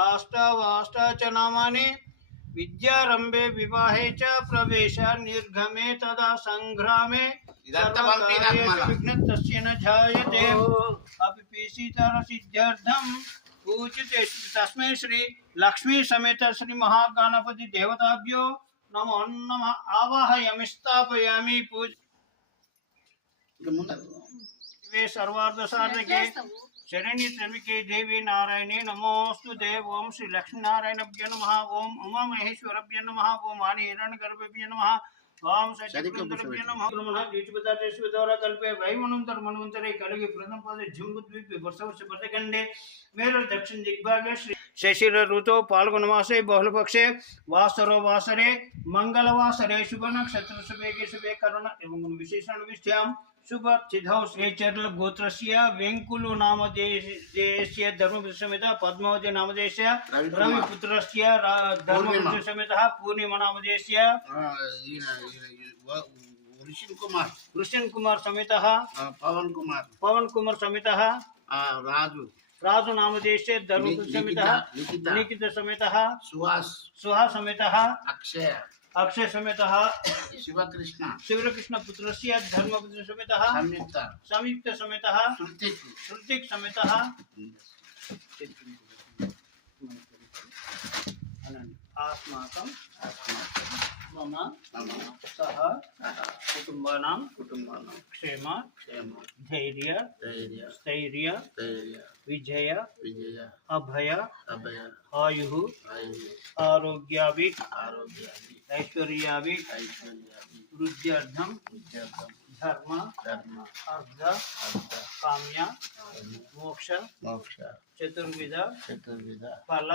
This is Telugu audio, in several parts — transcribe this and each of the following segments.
आष्टावाष्ट च नामानि विद्यारंभे विवाहे च प्रवेश निर्गमे तदा संग्रामे विघ्नस्तस्य न जायते अपिपीसितर सिद्ध्यर्थं पूजिते तस्मै श्री लक्ष्मी समेत श्री महागणपति देवताभ्यो नमो नमः आवाहयामि स्थापयामि पूज वे सर्वार्थ साधके शरण्य त्र्यंबके देवी नारायणे नमोस्तु देव ओम श्री लक्ष्मी नारायणभ्यो नमः ओम उमा महेश्वरभ्यो नमः ओम वाणी हिरण्यगर्भभ्यो नमः ओम सचिवृंदभ्यो नमः ब्रह्मणः द्वितीयपदार्थेषु कल्पे वैमनंतर मनवंतरे कलिगे प्रथम पदे जम्बुद्वीपे वर्षवर्ष भरतखंडे मेरु दक्षिण दिग्भागे श्री शशिर ऋतौ पाल्गुनमासे बहुलपक्षे वासरो वासरे मंगलवासरे शुभ नक्षत्र शुभे शुभे करण एवं विशेषण विष्ठ्यां शुभ सिद्धौ श्रीचरल गोत्रस्य वेंकुलु नामधेयस्य धर्मपुत्र समेत पद्मावती नामधेयस्य रविपुत्रस्य धर्मपुत्र समेत पूर्णिमा नामधेयस्य कृष्ण कुमार समेत पवन कुमार समेत राजू नामधेयस्य धर्मपुत्र समेत निकित समेत सुहास समेत अक्षय समेत शिवकृष्ण पुत्रस्य धर्मपुत्र समेत संयुक्त समेत श्रुतिक समेत अस्माकं मम सह कुटुंबानां क्षेम धैर्य स्थैर्य विजय अभय आयु आरोग्याभि ऐश्वर्याभि वृद्ध्यर्थं धर्म अर्थ काम्य मोक्ष चतुर्विध फल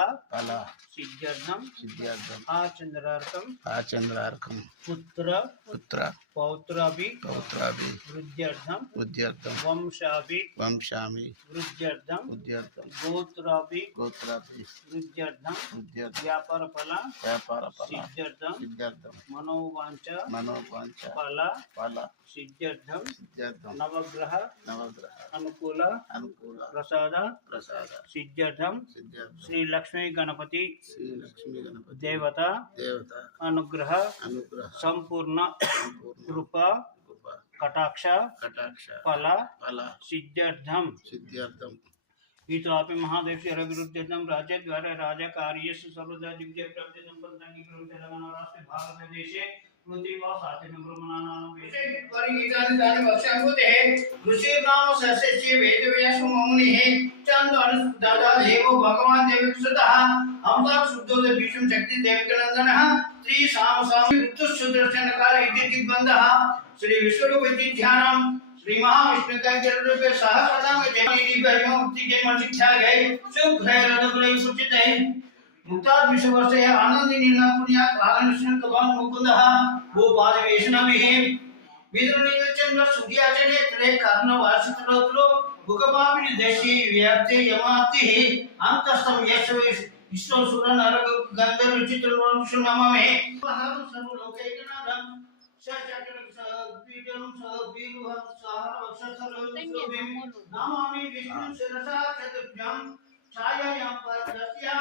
सिद्ध्यर्थं आचंद्रार्कं पुत्र पौत्राभि वृद्ध्यर्थं वंशाभि वृद्ध्यर्थं गोत्राभि वृद्ध्यर्थं व्यापार फल सिद्ध्यर्थं मनोवांఛ फल सिद्ध्यर्थं नवग्रह अनुकूल प्रसाद सिद्ध्यर्थं श्री लक्ष्मी गणपति देवता अनुग्रह संपूर्ण कृपा कटाक्ष फल सिद्ध्यर्थं इतोपि महादेव रविरुद्ध्यर्थं राज्य द्वारा राजकार्यस्य सर्वदा दिव्य प्राप्ति संपन्नानि तेलंगाना राष्ट्रे भारत देशे भगवान देवसुतः अमृत शुद्धो विष्णु शक्ति देवकनंदनः श्री साम सुदर्शन काल दिग्बंधः श्री विश्वरूप ध्यानम श्री महाविष्णु का रूपे सहस्रनाम जैनी मुक्ति के शिक्षा गए शुभ भैरव उचित है मुक्ताद विश्ववर्षे आनंदिनी पुण्य कालनिष्ण कवन मुकुंदः वो पादवेशनमिः विदुरनिचंद्र सुग्याचने त्रे कारण वार्षिकरोत्रो मुखपापिनि देशी व्याप्ते यमाप्तिः अंतस्थं यशो विष्णु सुर नरक गंधर्व चित्रवंशु नममे सर्वलोकैकनाथं सचक्र पीठं सवीरुह सहार वक्षस्थलं नमामि विष्णु शिरसा चतुर्भुजं छायायां परदस्यां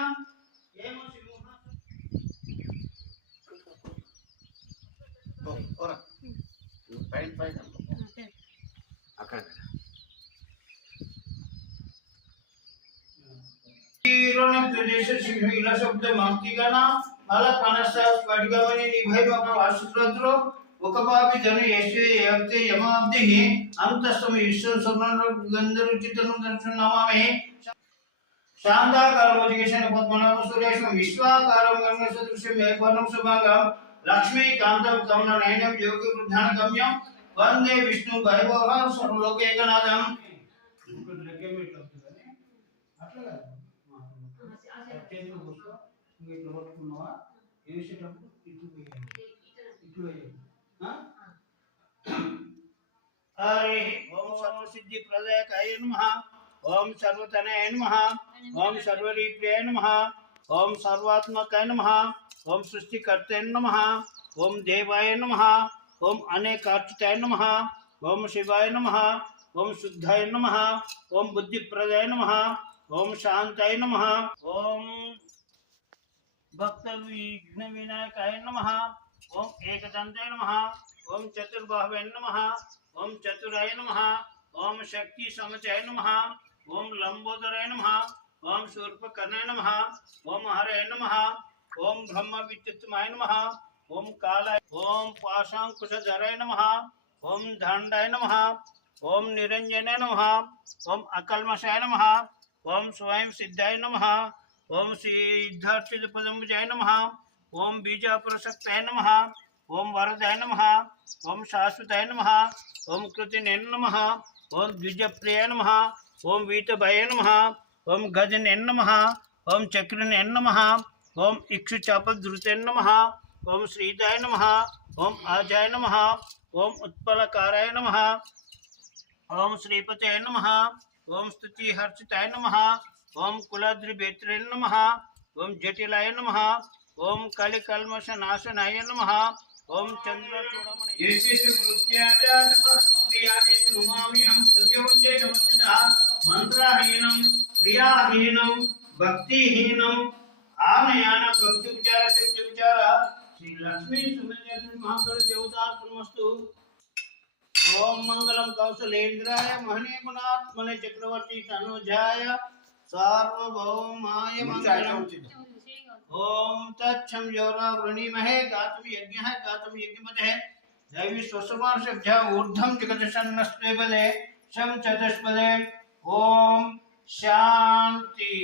शब्द मांकिगना अलग मनसा स्फटिकमणि निभैव वासुत्रत्रो मुखपापि जन यशे यक्ते यमाब्धिः अंतस्तम ईश्वर सर्वनर गंधर्व चित्तनं दर्शन नमामि शांताकारं वज्रकेशन पद्मनाभ सुरेशं विश्वाकारं गगनसदृशं मेघवर्णं शुभांगं लक्ष्मीकान्तं कमलनयनं योगिवृद्धानगम्यं वन्दे विष्णु वैभवं सर्वलोकैकनाथं हरे ओम सर्वसिद्धि प्रदायकाय नमः ओम सर्वतनय नमः ओम सर्वरीप्रिय नमः ओम सर्वात्मकाय नमः ओम सृष्टिकर्ते नमः ओम देवाय नमः ओम अनेकार्चिताय नमः ओम शिवाय नमः ओम शुद्धाय नमः ओम बुद्धिप्रदाय नमः ओम शांताय नमः ओम విఘ్న వినాయకాయ నమః. ఓం ఏకదంతాయ నమః. ఓం చతుర్బాహవే నమః. ఓం చతురాయ నమః. ఓం శక్తి సమచాయ నమః. ఓం లంబోదరాయ నమః. ఓం శూర్పకర్ణాయ నమః. ఓం హరాయ నమః. ఓం బ్రహ్మ విద్యుత్మాయ నమః. ఓం కాలాయ. ఓం పాశాంకుశధరాయ నమః. ఓం దండాయ నమః. ఓం నిరంజనాయ నమః. ఓం అకల్మషాయ నమః. ఓం స్వయం సిద్ధాయ నమః. ఓం సిద్ధార్థ పదంబుజాయ నమః. ఓం బీజాపురశక్తాయ నమః. ఓం వరదాయ నమః. ఓం శాశ్వతాయ నమః. ఓం కృతినే నమః. ఓం ద్విజప్రియాయ నమః. ఓం వీతభాయ నమః. ఓం గజనే నమః. ఓం చక్రినే నమః. ఓం ఇక్షుచాపధృతే నమః. ఓం శ్రీదాయ నమః. ఓం ఆజాయ నమః. ఓం ఉత్పలకారాయ నమః. ఓం శ్రీపతే నమః. ఓం స్తుతి హర్షితాయ నమః. ఓం కులద్రిభేత్రే నమః. ఓం జటిలాయ నమః. ఓం కలికల్మషనాశనాయ నమః. ఓం చంద్రచూడమణి మంత్రహీనం క్రియాహీనం భక్తిహీనం ఆనయాన భక్తి విచార శక్తి విచార శ్రీ లక్ష్మీ సుమేశ్వర మహాకాళ దేవతార్పణమస్తు. ఓం మంగళం కౌశలేంద్రాయ మహనీయ గుణాత్మనే చక్రవర్తి తనుజాయ సార్వభౌమాయ మంగళం. ఓం తచ్చం యోరా వృణీమహే గాతుం యజ్ఞః గాతుం యజ్ఞమదే दैवी स्वसमानशब्दः ऊर्ध्वं जगदशन्नस्त्वेपदे शं चतुष्पदे. ओम शांति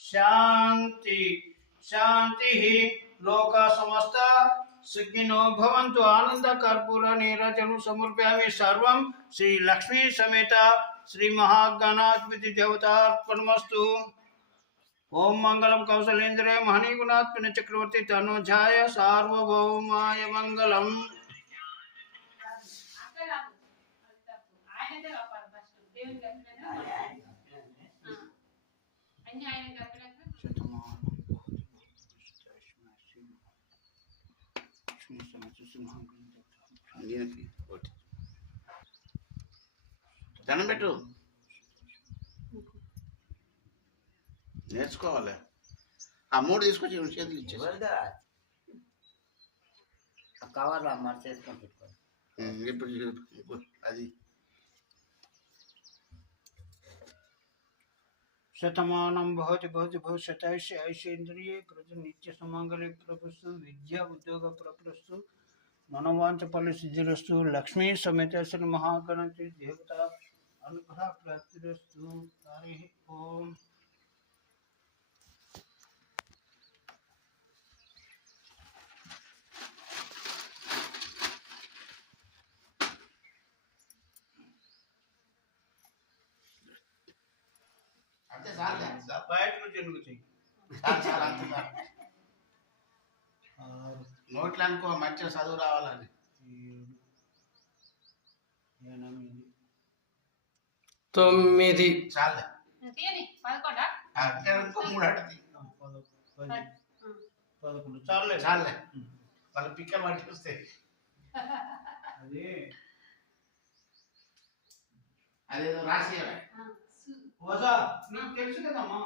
शांति शांति लोका समस्ता सुखिनो भवन्तु. आनंद कर्पूर नीराजनं समर्पयामि. सर्वं श्री लक्ष्मी समेत श्री महागणाधिपति देवतार्पणमस्तु. ओम मंगलम कौशलेंद्राय महनीय गुणात्मने चक्रवर्ती तनुजाय सार्वभौमाय मंगलम. దండం పెట్టు, నేర్చుకోవాలి. ఆ మూడు తీసుకొచ్చి చేతులు ఇచ్చేసి కవర్లో అమ్మారు చేసుకొని పెట్టుకోవాలి. ఇప్పుడు అది शतमानं भवति भवति भविष्यतायुष्य ऐश्वर्ये कृत नित्य सुमंगले प्रभुस्तु. विद्या उद्योग प्रभुस्तु. मनोवांच फल सिद्धिरस्तु. लक्ष्मी समेत श्री महागणपति देवता अनुग्रह प्राप्तिरस्तु. हरि ओम. అంతే చాలే, బయట నుంచి జరుగుతాయి. చాలా అంతే చాలు. నోట్లు అనుకో, మంచిగా చదువు రావాలని. 9 చాలే, పదకొండా ఇంకో మూడు అడిగి 11 చాలే చాలే. వాళ్ళు పిక్కలు పట్టి వస్తాయి. అదేదో రాసి వజా నీకు తెలుసు కదమ్మా.